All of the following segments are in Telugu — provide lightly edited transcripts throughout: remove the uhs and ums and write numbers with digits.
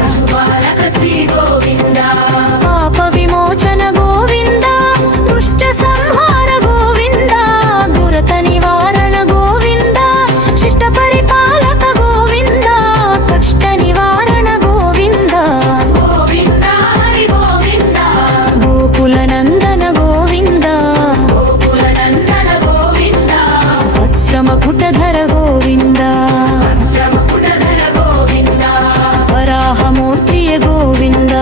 పశుపాలక శ్రీ గోవింద పాప విమోచన గోవింద దుష్ట సంహార గోవింద దురత నివారణ గోవింద శిష్ట పరిపాలక గోవింద కష్ట నివారణ గోవింద గోవింద హరి గోవింద గోకుల నందన గోవింద గోకుల నందన గోవింద వజ్రమకుటధర గోవింద వజ్రమకుటధర గోవింద వరాహమూర్తియ గోవింద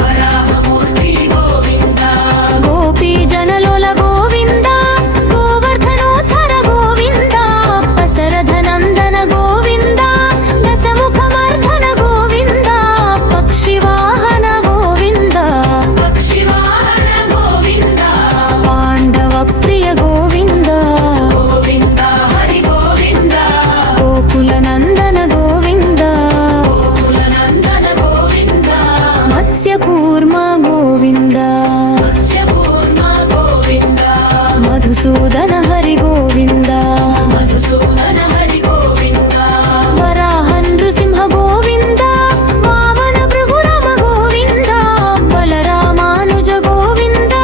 వరాహమూర్తి గోవింద గోపీ జనలోల గోవింద గోవర్ధనోద్ధర గోవింద పసరథ నందన గోవింద దశముఖమర్ధన గోవింద పక్షివాహన గోవింద పక్షివాహన గోవింద పాండవ ప్రియ గోవింద గోవింద హరి గోవింద గోకుల నందన గోవింద గోకుల నందన గోవింద మత్స్యకూర్మ గోవింద మత్స్యకూర్మ గోవింద మధుసూదన హరి గోవింద మధుసూదన హరి గోవింద వరాహ నృసింహ గోవింద వామన భృగురామ గోవింద బలరామానుజ గోవింద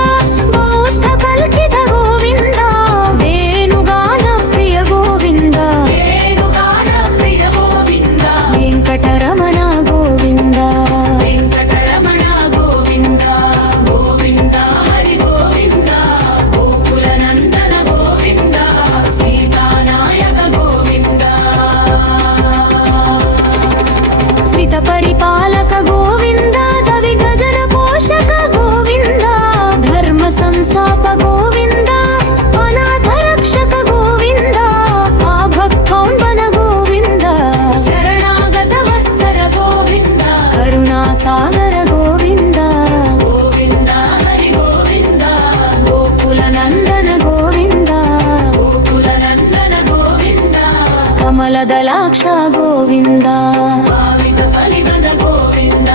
బౌద్ధ కల్కిత గోవింద వేణుగాన ప్రియ గోవింద వేణుగాన ప్రియ గోవింద వెంకటరమణ గోవింద వెంకటరమణ గోవింద గోవింద హరి గోవింద గోకుల నందన గోవింద సీతానాయక గోవింద శ్రిత పరిపాలక గోవింద కవి గజన పోషక గోవింద ధర్మ సంస్థాప గోవింద అనాథ రక్షక గోవింద ఆభక్తౌంబన గోవింద శరణాగత వత్సర గోవింద కరుణా సాగర గోవింద గోవింద హరి గోవింద గోకుల నందన గోవింద గోకుల నందన గోవింద కమలదలాక్ష గోవింద భావిత ఫలిత గోవింద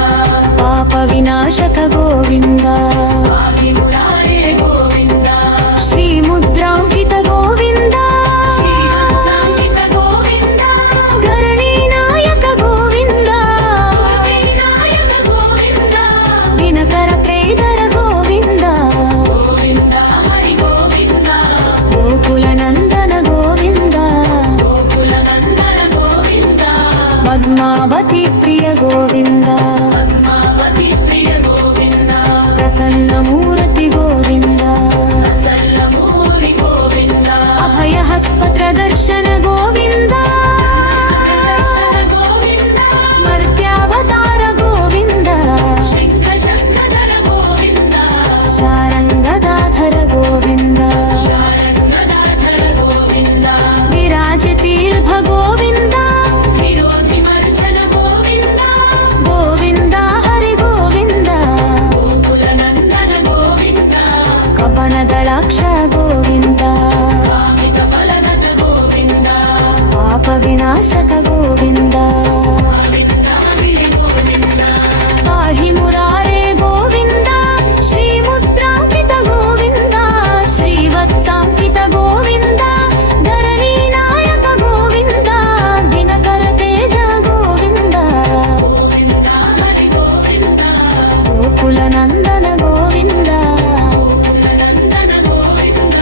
పాప వినాశక గోవింద మురారే గోవింద శ్రీ ముద్రాంకిత గోవింద శ్రీహంసాంకిత గోవింద ధరణీ నాయక గోవింద నాయక గోవింద దినకర ప్రేదర గోవింద గోవింద హరి గోవింద గోకుల నందన గోవింద గోకుల నందన గోవింద పద్మావతి ప్రియ గోవింద పద్మావతి ప్రియ గోవింద ప్రసన్నమూర్తి గోవింద ప్రసన్నమూర్తి గోవింద అభయహస్త ప్రదర్శన గోవింద దర్శన గోవింద మర్త్యావతార గోవింద శంఖ చక్రధర గోవింద శారంగదాధర గోవింద శారంగదాధర గోవింద విరాజతీర్భ గోవింద విరోధి మర్చన గోవింద గోవింద హరి గోవింద గోకుల నందన గోవింద కపనదళాక్ష గోవింద కామిత ఫలదత గోవింద పాప వినాశక గోవింద పాహి మురారే గోవింద శ్రీ ముద్రాంకిత గోవింద శ్రీవత్సాంకిత గోవింద ధరణీ నాయక గోవింద దినకర తేజ గోవింద గోవింద హరి గోవింద గోకుల నందన గోవింద గోకుల నందన గోవింద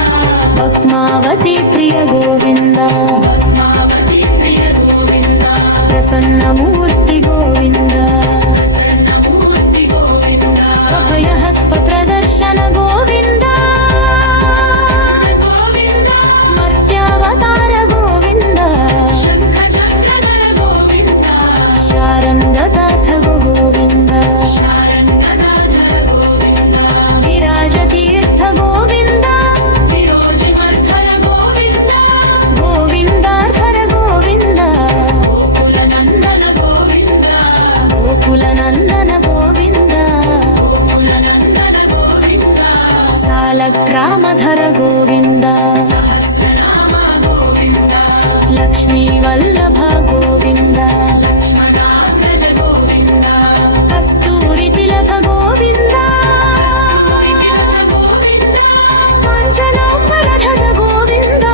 పద్మావతి ప్రియ గోవింద పద్మావతి ప్రియ గోవింద ప్రసన్నమూర్తి గోవింద ప్రసన్నమూర్తి గోవింద అభయహస్త ప్రదర్శన గోవింద గోవింద మర్త్యావతార గోవింద శంఖ చక్రధర గోవింద శారంగదాథ గోవింద శారంగదాధర గోవింద విరాజతీర్థ గోవింద విరోజిమర్ధర గోవింద గోవిందార్ధర గోవింద గోకుల నందన గోవింద గోకుల నందన గోవింద గోకుల నందన గోవింద సాలగ్రామధర గోవింద సహస్రనామ గోవింద లక్ష్మీ వల్లభ గోవింద లక్ష్మణాగ్రజ గోవింద కస్తూరి తిలక గోవింద కాంచనాంబరధర గోవింద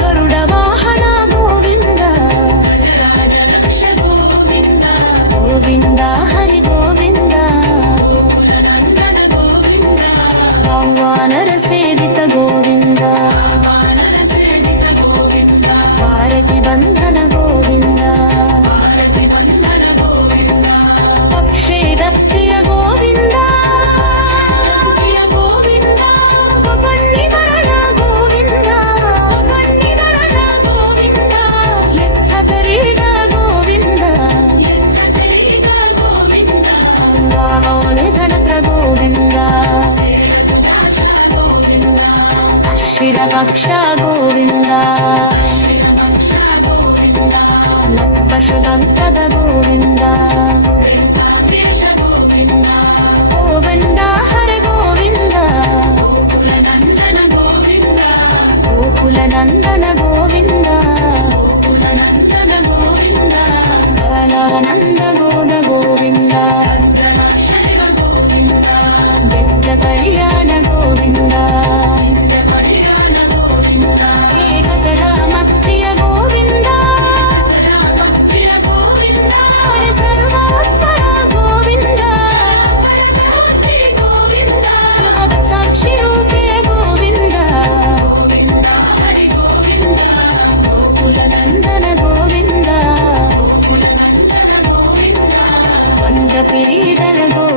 గరుడ వాహన గోవింద ಗೋವಿಂದ ಹರಿ ಗೋವಿಂದ ಆಹ್ವಾನರ ಸೇವಿತ ಗೋವಿಂದ ಭಾರತಿ ಬಂಧನ ಗೋವಿಂದ ಅಕ್ಷಯದತ್ತಿಯ ಗೋವಿಂದ ಗಗನ್ನಿವರಣ ಗೋವಿಂದ ಗಗನ್ನಿವರಣ ಗೋವಿಂದ ಯುದ್ಧಪರೀಡ ಗೋವಿಂದ ನಿಧನತ್ರ ಗೋವಿಂದ ಶಿರವಕ್ಷ ಗೋವಿಂದ ಪಶುವಂತದ ಗೋವಿಂದ ಗೋವಿಂದ ಹರ ಗೋವಿಂದ ಗೋಕುಲನಂದನ ಗೋವಿಂದ ಬಾಲಾನಂದ ಗೋದ ಗೋವಿಂದ ಬೆದ್ದ ಕಲ್ಯಾಣ ಗೋವಿಂದ ಏಕಸರ ಮಕ್ತಿಯ ಗೋವಿಂದ ಸರ್ವಾತ್ಮರ ಗೋವಿಂದ ಸಾಕ್ಷಿ ರೂಪೇ ಗೋವಿಂದ ಗೋಕುಲನಂದನ ಗೋವಿಂದ ವಂದ ಪಿರೀದರ ಗೋವಿಂದ